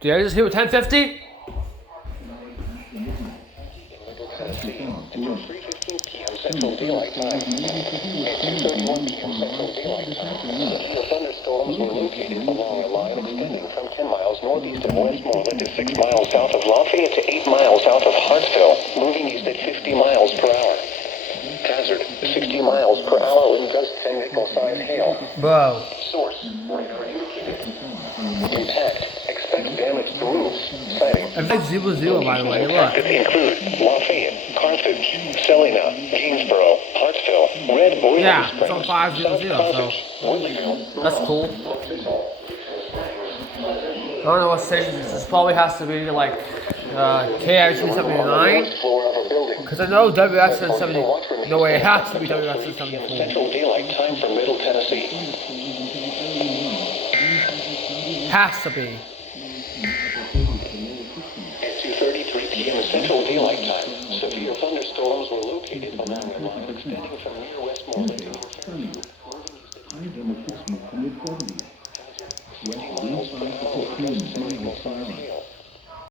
Did I just hit with 1050? Until 3:15 p.m. Central Daylight Time. At 2:31 p.m. Central Daylight Time, severe thunderstorms were located along a line extending from 10 miles northeast of Westmoreland to 6 miles south of Lafayette to 8 miles south of Hartsville, moving east at 50 miles per hour. Hazard, 60 miles per hour with gust 10 nickel-size hail. Bro. Source, radar indicated. Impact, expect damage to roofs. Sighting. Everything's 0-0, by the way. Look. Impacted include Lafayette, Carthage, Celina, Gainsborough, Hartsville, Red Oil Yeah, Springs, it's on 5-0, South so Carthage, Woodleyville. that's cool. I don't know what station this is. This probably has to be like KIC 79. Because I know WXN 70. No way, it has to be WXN 74. Central Daylight Time for Middle Tennessee. Has to be. At 2:33 p.m. Central Daylight Time, severe thunderstorms were located along a line extending from near Westmoreland to near Fairview, moving east at 20 miles per hour.